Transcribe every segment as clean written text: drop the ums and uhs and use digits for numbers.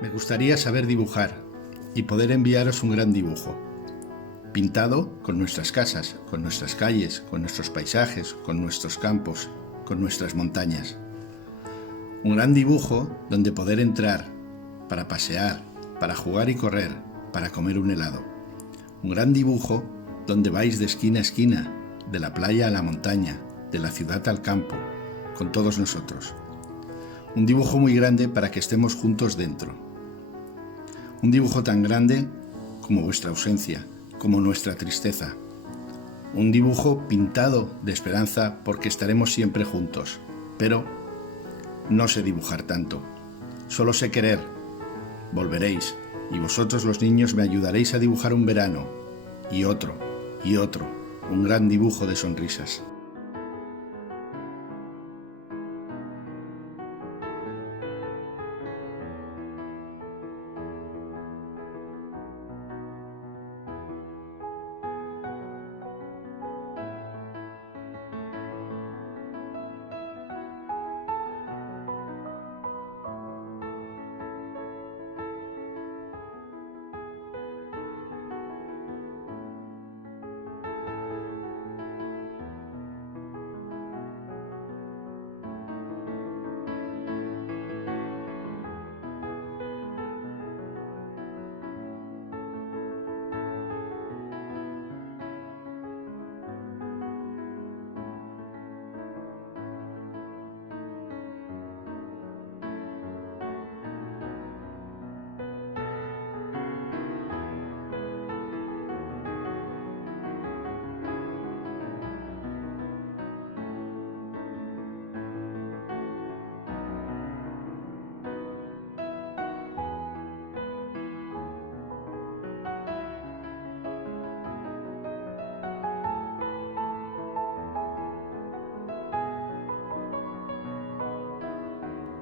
Me gustaría saber dibujar y poder enviaros un gran dibujo, pintado con nuestras casas, con nuestras calles, con nuestros paisajes, con nuestros campos, con nuestras montañas. Un gran dibujo donde poder entrar para pasear, para jugar y correr, para comer un helado. Un gran dibujo donde vais de esquina a esquina, de la playa a la montaña, de la ciudad al campo, con todos nosotros. Un dibujo muy grande para que estemos juntos dentro. Un dibujo tan grande como vuestra ausencia, como nuestra tristeza. Un dibujo pintado de esperanza porque estaremos siempre juntos. Pero no sé dibujar tanto. Solo sé querer. Volveréis y vosotros los niños me ayudaréis a dibujar un verano y otro y otro. Un gran dibujo de sonrisas.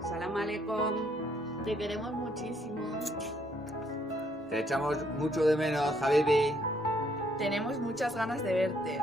Salam aleikum. Te queremos muchísimo. Te echamos mucho de menos, Habibi. Tenemos muchas ganas de verte.